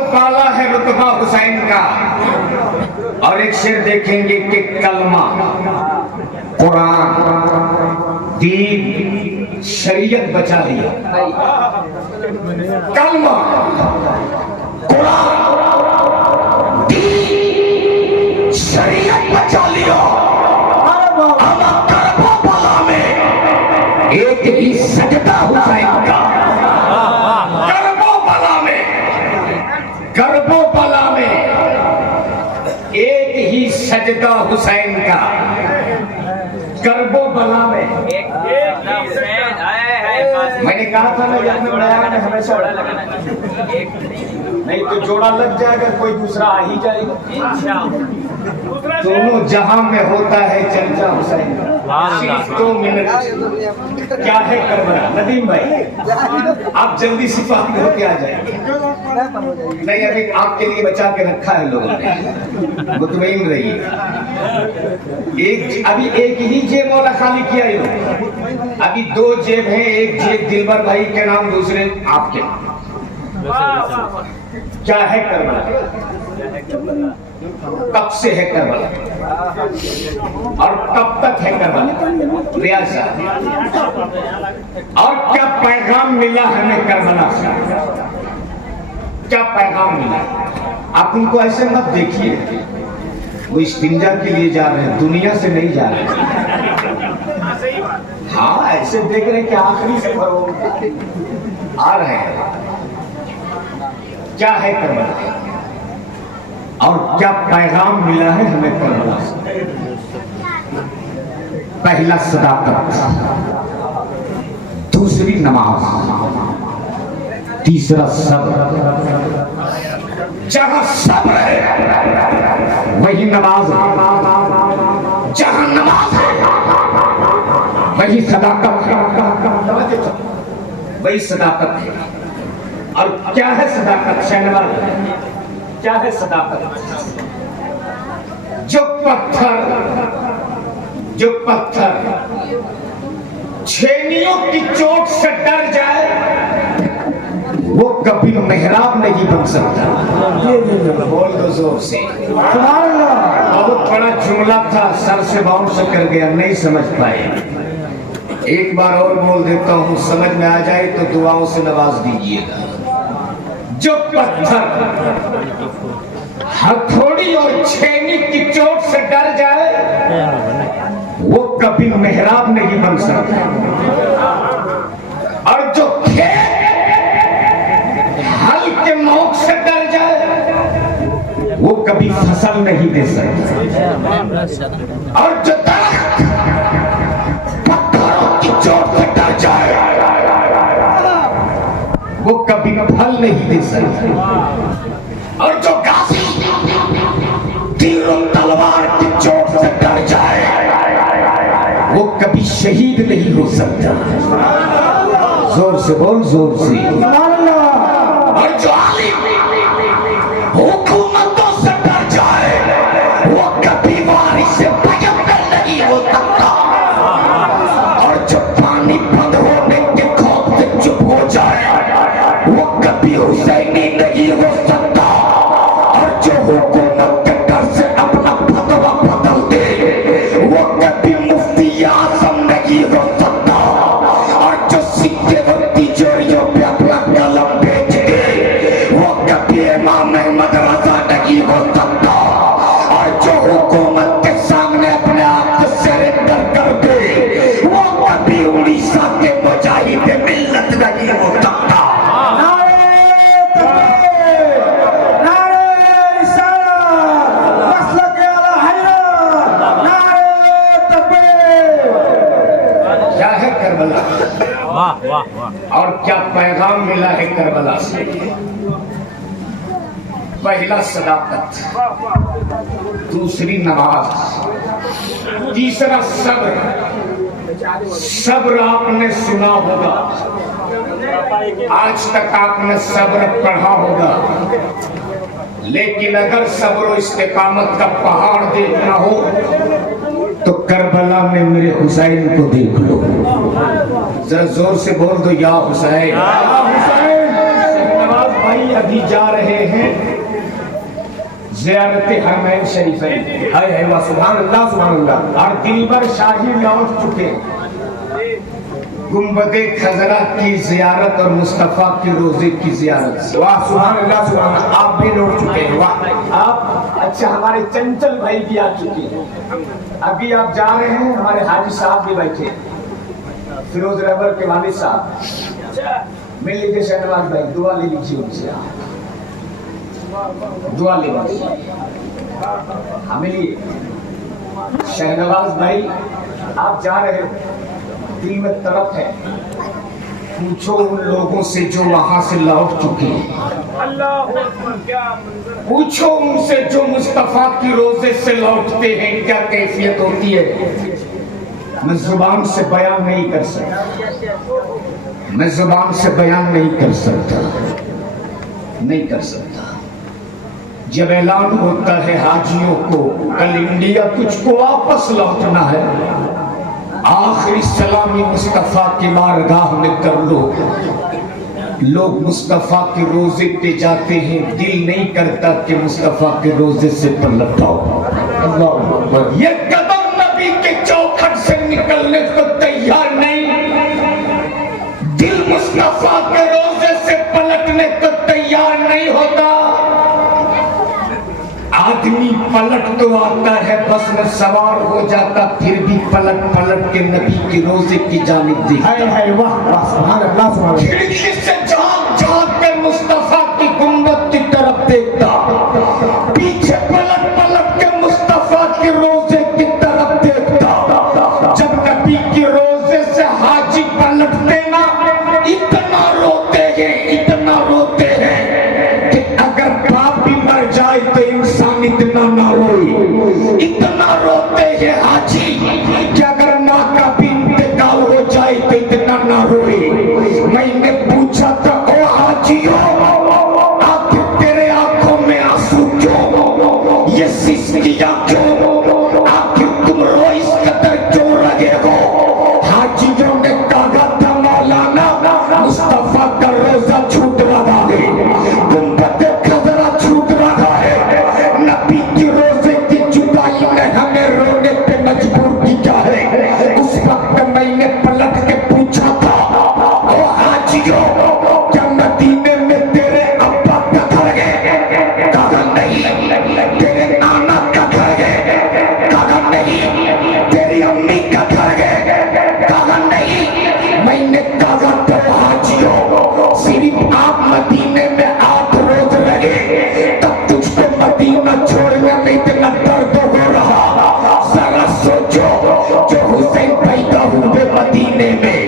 काला है रुतबा हुसैन का। और एक शेर देखेंगे कि कलमा, कुरान, दीन, शरीयत बचा लिया। कलमा, कुरान, दीन, शरीयत बचा लिया। करबला में एक ही सजदा हुसैन का। करबला में एक ही सजदा हुसैन का। करबला में मैंने कहा था ना, बयान में हमेशा नहीं तो जोड़ा लग जाएगा, कोई दूसरा आ ही जाएगा। दोनों जहां में होता है चर्चा हुसैन का। 2 मिनट क्या है करबला? नदीम भाई आप जल्दी सिपाही होके आ जाएंगे। नहीं, अभी आपके लिए बचा के रखा है लोगों ने, मुतमईन रहिए। अभी एक ही जेब वाला खाली किया है। अभी 2 जेब हैं, एक जेब दिलबर भाई के नाम, दूसरे आपके नाम। क्या है करबला? कब से है करबला और कब तक है करबला? रियाज और क्या पैगाम मिला हमें करबला से? क्या पैगाम मिला? आप उनको ऐसे मत देखिए, वो इस्तिंजा के लिए जा रहे हैं, दुनिया से नहीं जा रहे हैं। हाँ, ऐसे देख रहे हैं कि आखिरी से आ रहे हैं। क्या है करबला और क्या पैगाम मिला है हमें करबला से? पहला सदाकत, दूसरी नमाज, तीसरा सब्र। जहां सब्र है वही नमाज है, जहां नमाज है वही सदाकत है, वही सदाकत है। और क्या है सदाकत? शहनवाज, क्या है सदाकत? जो पत्थर छेनियों की चोट से डर जाए वो कभी मेहराब नहीं बन सकता। बोल दो जोर से। बहुत बड़ा जुमला था, सर से बाउंस कर गया, नहीं समझ पाए। एक बार और बोल देता हूँ, समझ में आ जाए तो दुआओं से नवाज दीजिएगा। जो पत्थर हथौड़ी और छेनी की चोट से डर जाए वो कभी मेहराब नहीं बन सकता। और जो खेत हल के नोक से डर जाए वो कभी फसल नहीं दे सकता। और जो दरख्त पत्थरों की चोट से डर जाए वो कभी फल नहीं दे सकता। और जो गाजी तीर और तलवार की चोट से डर जाए वो कभी शहीद नहीं हो सकता। जोर से बोल, जोर से। और जो आलिम हुकूमतों से डर जाए वो कभी वारिस पैगंबर नहीं हो सकता। और जो पानी बंद होने के खौफ से चुप हो जाए वो कभी हुसैनी नहीं हो सकता। और जो हुकूमत के डर से अपना फतवा बदल दे वो कभी मुफ्ती आजम नहीं हो सकता। और जो सिक्के व तिजोरियों पे अपना कलम बेच दे वो कभी इमाम अहमद रजा नहीं हो सकता। और जो हुकूमत के सामने अपने आप को सरेंडर कर दे वो कभी उड़ीसा के मुजाहिद मिल्लत नहीं हो सकता। और क्या पैगाम मिला है करबला से? पहला सदाकत, दूसरी नमाज, तीसरा सब्र। सब्र आपने सुना होगा, आज तक आपने सब्र पढ़ा होगा, लेकिन अगर सब्र इस्तिकामत का पहाड़ देखना हो तो करबला में मेरे हुसैन को देख लो। जरा जोर से बोल दो, या हुसैन। नवाज भाई भाई अभी जा रहे हैं ज़ियारत हरमैन शरीफैन। है वाह, सुभान अल्लाह सुभान अल्लाह। और दिलबर शाही लौट चुके गुंबदे खजरा की जियारत और मुस्तफ़ा की रोजे की जियारत से। वाह सुभान अल्लाह सुभान अल्लाह। आप भी लौट चुके हैं, वाह। आप अच्छा, हमारे चंचल भाई भी आ चुके हैं। अभी आप जा रहे हैं, हमारे हाजी साहब भी बैठे, फिरोज रहबर के वालिद साहब। मिल लीजिए शहनवाज भाई, दुआ ले लीजिए उनसे, दुआ ले लीजिए। हाँ मिलिए शहनवाज भाई, आप जा रहे हो, दिल में तड़प है, पूछो उन लोगों से जो वहां से लौट चुके हैं। पूछो उनसे जो मुस्तफा की रोजे से लौटते हैं, क्या कैफियत होती है। मैं जुबान से बयान नहीं कर सकता, मैं जुबान से बयान नहीं कर सकता, नहीं कर सकता। जब ऐलान होता है हाजियों को, कल इंडिया तुझको वापस लौटना है, आखिरी सलामी मुस्तफा की बारगाह में कर लो। लोग मुस्तफा के रोजे पे जाते हैं, दिल नहीं करता कि मुस्तफा के रोजे से पलट आओ। ये कदम नबी के चौखट से निकलने को तैयार नहीं, दिल मुस्तफा के रोजे से पलटने को तैयार नहीं होता। आदमी पलट तो आता है, बस में सवार हो जाता, फिर भी पलट पलट के नबी की रोजे की जानिब देखता है। वाह वाह, सुभान अल्लाह सुभान अल्लाह। खिड़की से झांक झांक कर मुस्तफा की गुंबद की तरफ देखता, पीछे पलट पलट के मुस्तफा की रोजे की तरफ देखता। जब नबी की रोजे से हाजी पलटते ना, इतना रोते हैं, इतना रोते हैं कि अगर बाप भी मर जाए तो इंसान इतना ना रोए। इतना रोते हैं हाजी कि अगर माँ का भी इंतकाल हो जाए तो इतना ना रोए। मैंने पूछा था, ओ हाजियों, आखिर तेरे आंखों में आंसू क्यों, ये सिसकियां क्यों, आखिर तुम रो इस कदर क्यों रहे हो। हाजियों ने कहा था, मौलाना मुस्तफा का रोजा छूट रहा है, गुंबद खजरा छूट रहा है, नबी की रोजे की जुदाई ने हमें रोने पे मजबूर किया है। उस वक्त मैंने पलट के पूछा था, ओ हाजियों, क्या मदीने में तेरे अब्बा का घर है? कहा नहीं। तेरे नाना का घर है? कहा नहीं। तेरी अम्मी का घर है? कहा नहीं। मैंने कहा तो हाजियों, सिर्फ आप मदीने में 8 रोज रहे, तब तुझको मदीना छोड़ने में इतना दर्द हो रहा। जरा सोचो, जो हुसैन पैदा हुए मदीने में,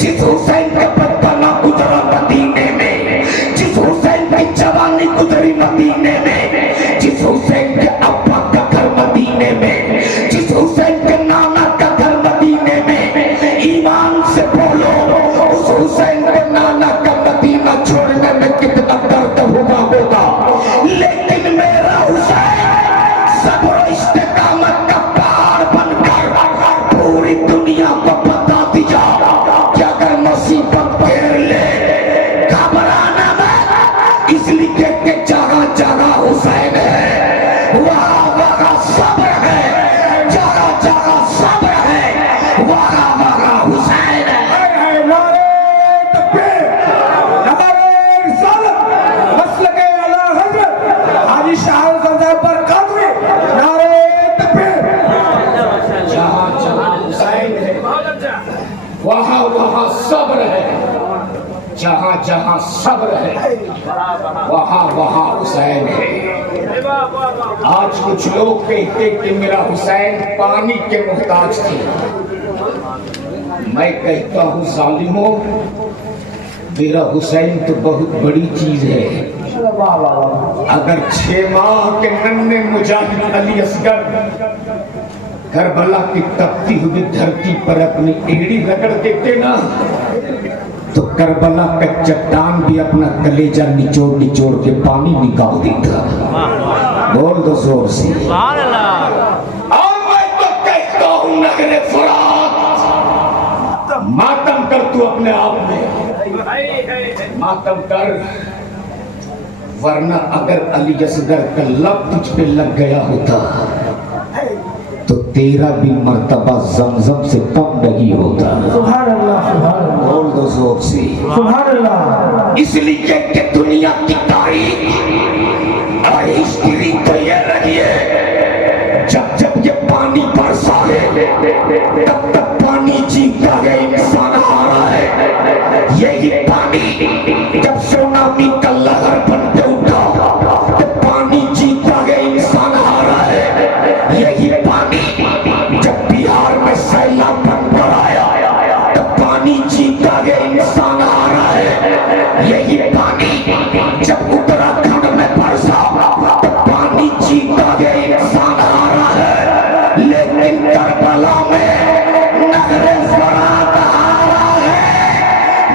जिस हुसैन का बच्चा ना गुजरा मदीने में, जिस हुसैन की जवानी गुजरी मदीने में, जिस हुसैन के अब्बा का घर मदीने में, जिस हुसैन के नाना का घर मदीने में, ईमान से बोलो, उस हुसैन के नाना का मदीना छोड़ने में कितना दर्द हुआ होगा। लेकिन मेरा हुसैन सब्र और इस्तिकामत का पहाड़ बनकर पूरी दुनिया को बता दिया कि अगर मुसीबत घेर ले, घबराना मत, इसलिए कि जगह जगह हुसैन है, वहाँ वहाँ सब्र है, जगह जगह सब्र है, वहाँ वहाँ हुसैन है। वहाँ वहाँ सब्र है, जहाँ जहाँ सब्र है, वहाँ वहाँ हुसैन है। आज कुछ लोग कहते कि मेरा हुसैन पानी के मोहताज थे। मैं कहता हूँ जालिमों, मेरा हुसैन तो बहुत बड़ी चीज है। अगर 6 माह के नन्हे मुजाहिद अली असगर करबला की तपती हुई धरती पर अपनी एड़ी रगड़ देते ना, तो करबला का चट्टान भी अपना कलेजा निचोड़ निचोड़ के पानी निकाल देता। बोल दो जोर से। और मैं तो कहता हूँ, नगरे फुरात, मातम कर तू अपने आप में, मातम कर। वरना अगर अली असगर का लब तुझ पे लग गया होता तो तेरा भी मर्तबा जमजम से कम नहीं होता। सुभान अल्लाह, सुभान अल्लाह, बोल दो जोर से। सुभान अल्लाह। इसलिए कि दुनिया की तारीख और हिस्ट्री तो ये रही है, जब जब ये पानी बरसा है तब तक पानी जीता है, इंसान हारा है। यही पानी जब सुनामी का लहर बन के उठा तो पानी जीता है, इंसान हारा है। यही पानी जब बिहार में सैलाब बनकर आया तो पानी जीता है, इंसान हारा है। यही पानी जब उत्तराखंड में बरसा तो पानी जीता है, इंसान हारा है। लेकिन करबला में नहरे ज़रात हारा है,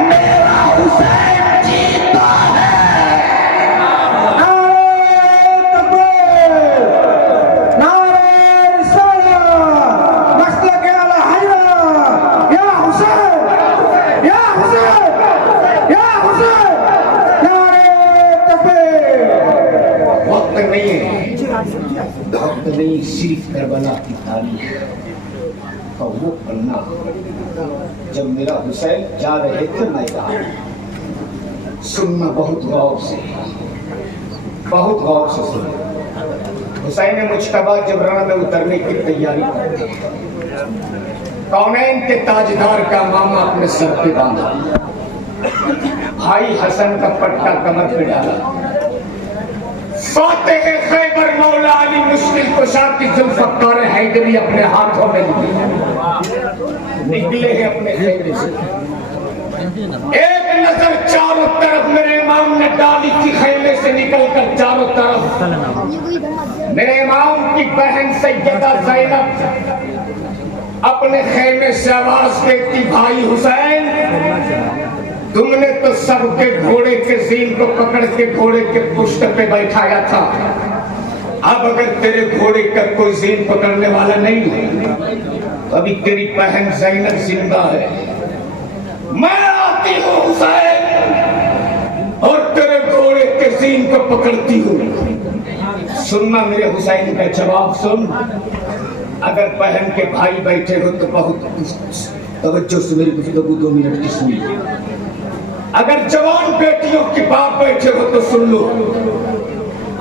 मेरा हुसैन जीता है। नारे तकबीर, नारे रिसालत, मसलक आला हैदर, या हुसैन, या हुसैन, या हुसैन, नारे तकबीर। वक्त नहीं है, वक्त नहीं, सिर्फ करबला की तारीख का वो पन्ना जब मेरा हुसैन जा रहे थे मैदान। सुनना बहुत गौर से, बहुत गौर से सुनना। हुसैन मुश्तबा जब रण में उतरने की तैयारी करते कौनैन के ताजदार का मामा अपने सर पे बांधा, भाई हसन का पट्टा कमर पे डाला। फातेह खैबर मौला अली मुश्किल कुशा की जुल्फ़कार हैदरी अपने हाथों में निकले हैं अपने खैबे से। एक नजर चारों तरफ मेरे इमाम ने डाली थी, खैमे से निकलकर चारों तरफ मेरे इमाम की बहन सैयदा ज़ैनब अपने खैमे से आवाज देती, भाई हुसैन, तुमने तो सबके घोड़े के सीन को पकड़ के घोड़े के पुष्ट पे बैठाया था। अब अगर तेरे घोड़े का कोई सीन पकड़ने वाला नहीं है तो अभी तेरी बहन ज़ैनब जिंदा है। मैं आती हूँ हुसैन और तेरे घोड़े के सीन को पकड़ती हूँ। सुनना मेरे हुसैन का जवाब सुन। अगर बहन के भाई बैठे हो तो बहुत तवज्जो से मेरी गुफ्तगू 2 मिनट की सुनिए। अगर जवान बेटियों के बाप बैठे हो तो सुन लो।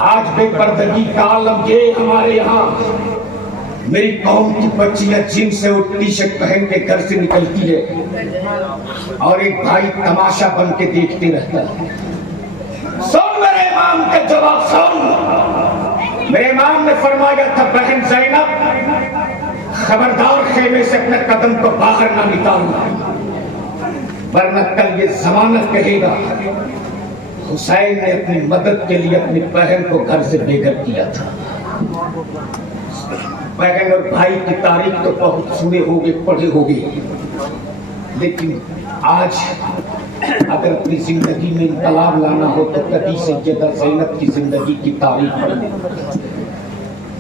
आज बेपर्दगी का आलम ये हमारे यहाँ मेरी कौम की बच्चियां जींस से और टी शर्ट पहन के घर से निकलती है और एक भाई तमाशा बन के देखते रहता है। सुन मेरे इमाम का जवाब सुन। मेरे इमाम ने फरमाया था, बहन ज़ैनब, खबरदार खेमे से अपने कदम को बाहर ना निकालना, वरना कल ये जमाना कहेगा हुसैन ने अपनी मदद के लिए अपनी बहन को घर से बेघर किया था। बहन और भाई की तारीख तो बहुत सुने होंगे, पढ़े होंगे, लेकिन आज अगर अपनी जिंदगी में इंकलाब लाना हो तो कभी सैयदा ज़ैनब की जिंदगी की तारीख पढ़े।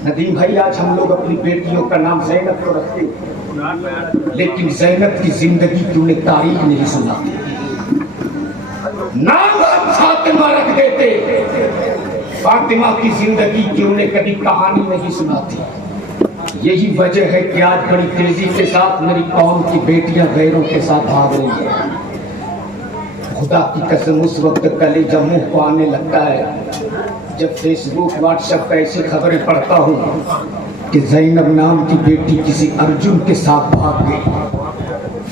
नदीम भाई, आज हम लोग अपनी बेटियों का नाम ज़ैनब तो रखते हैं, लेकिन ज़ैनब की जिंदगी की उन्हें तारीख नहीं सुना। नाम हम फातिमा रख देते, फातिमा की जिंदगी की उन्हें कभी कहानी नहीं सुनाती। यही वजह है कि आज बड़ी तेजी के साथ मेरी कौम की बेटियां गैरों के साथ भाग रही हैं। खुदा की कसम, उस वक्त कलेजा मुंह को आने लगता है जब फेसबुक व्हाट्सएप पर ऐसी खबरें पढ़ता हूँ कि ज़ैनब नाम की बेटी किसी अर्जुन के साथ भाग गई,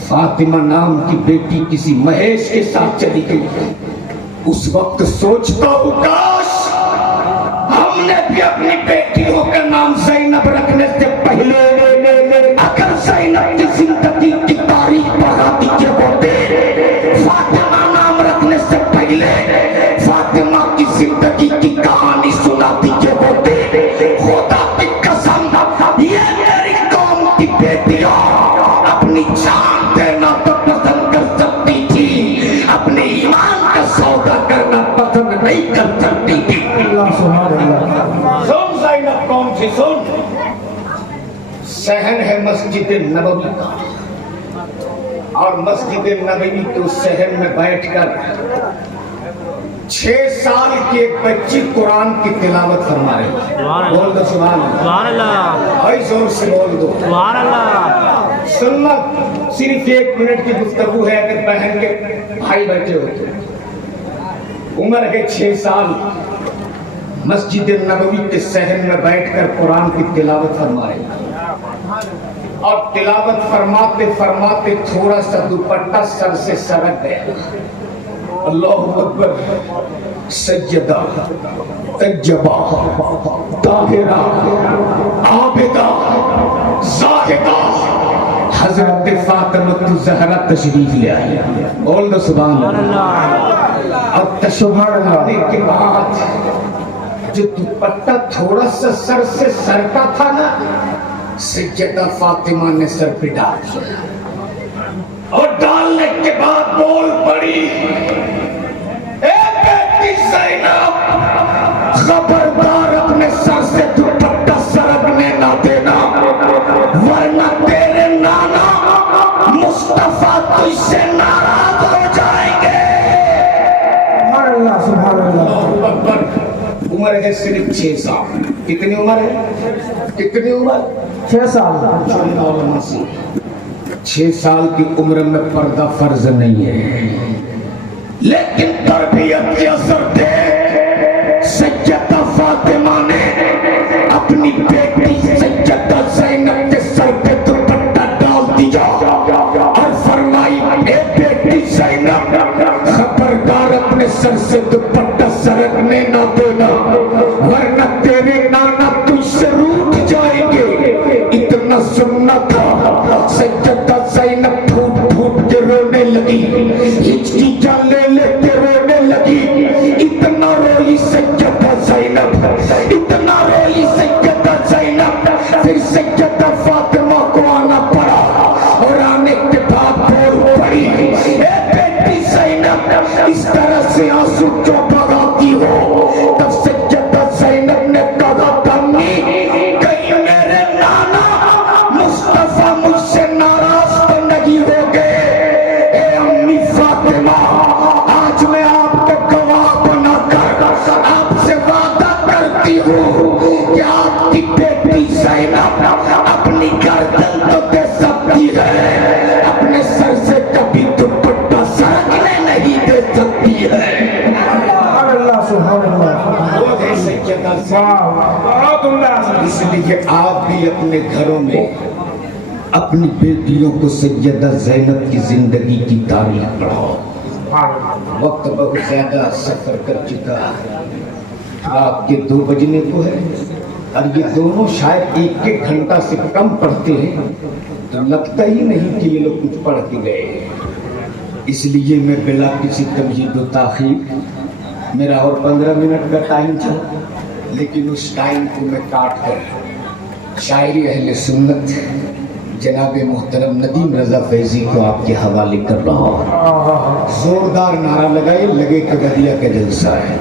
फातिमा नाम की बेटी किसी महेश के साथ चली गई। उस वक्त सोचता हूँ काश हमने भी अपनी बेटियों का नाम ज़ैनब रखने से पहले अगर ज़ैनब की जिंदगी की तारीख बढ़ा दीजिए होते, फातिमा नाम रखने से पहले फातिमा की जिंदगी की कहानी सुना दीजिए होते। खुदा की कसम, ये मेरी कौम की बेटियां अपनी जान देना तो पसंद कर सकती थी, अपने ईमान का सौदा करना पसंद नहीं कर सकती थी। सुन ज़ैनब कौन सी, सुन। शहर है मस्जिद नबवी का, और मस्जिद नबवी के उस शहर में बैठकर 6 साल की एक बच्ची कुरान की तिलावत फरमा रही है। बोल दो सुभान अल्लाह। भाई जोर से बोल दो सुभान अल्लाह। सुनना, सिर्फ 1 मिनट की गुफ्तगू है। अगर बहन के भाई बैठे होते, उम्र है 6 साल, मस्जिद नबवी के सहन में बैठकर कुरान की तिलावत फरमा रही है। और तिलावत फरमाते फरमाते थोड़ा सा दुपट्टा सर से सरक गया। अल्लाहु अकबर। सज्जदा, तज्जबा, ताहिरा, आबिदा, जाहिदा, हजरत फातिमा ज़हरा तशरीफ ले आई। बोल दो सुभान अल्लाह। और तशब्बुह लाने के बाद जो दुपट्टा थोड़ा सा सर से सरका था ना, सज्जदा फातिमा ने सर पे डाल दिया। और डालने के बाद बोल पड़ी, खबरदार अपने सर से दुपट्टा सरकने ना देना, वरना तेरे नाना मुस्तफा तुझसे नाराज हो जाएंगे। सुभान अल्लाह। उम्र है सिर्फ 6 साल। कितनी उम्र है? कितनी उम्र? 6 साल। 6 साल की उम्र में पर्दा फर्ज नहीं है, लेकिन तरबियत के असर थे सज्जदा फातिमा ने अपनी बेटी सज्जदा ज़ैनब के सर पे दुपट्टा डाल दिया और फरमाई, ए बेटी ज़ैनब, खबरदार अपने सर से दुपट्टा सरकने ना देना, वरना तेरे नाना तुझसे रूठ जाएंगे। इतना सुनना था। सज्जदा ज़ैनब फूट फूट के रोने लगी, हिचकी जान ले लेके रोने लगी। इतना रोई सज्जदा ज़ैनब, इतना रोई सज्जदा ज़ैनब। फिर सज्जदा फातिमा को आना पड़ा और आने के बाद बोल पड़ी, ए बेटी ज़ैनब, इस तरह से आंसू क्यों बगाती हो? तब सज्जदा ज़ैनब ने कहा, अम्मी, कहीं मेरे नाना मुस्तफा मुझसे नाराज तो नहीं हो गए? ए अम्मी फातिमा, आज मैं आपको गवाह बनाकर आपसे वादा करती हूँ कि आपकी बेटी ज़ैनब अपनी गर्दन तो दे सकती है, अपने सर से कभी दुपट्टा सरकने नहीं दे सकती है। इसलिए आप भी अपने घरों में अपनी बेटियों को सैयदा ज़ैनब की जिंदगी की तारीख पढ़ाओ। वक्त बहुत ज्यादा सफर कर चुका है, रात के 2 बजने को है और ये दोनों शायद 1-1 घंटा से कम पढ़ते हैं, तो लगता ही नहीं कि ये लोग कुछ पढ़ के गए। इसलिए मैं बिला किसी तमहीद व ताख़ीर, मेरा और 15 मिनट का टाइम था, लेकिन उस टाइम को मैं काट कर शायरी अहले सुन्नत जनाब मोहतरम नदीम रजा फैजी को आपके हवाले कर रहा हूँ। जोरदार नारा लगाए, लगे कि गदिया का जलसा है।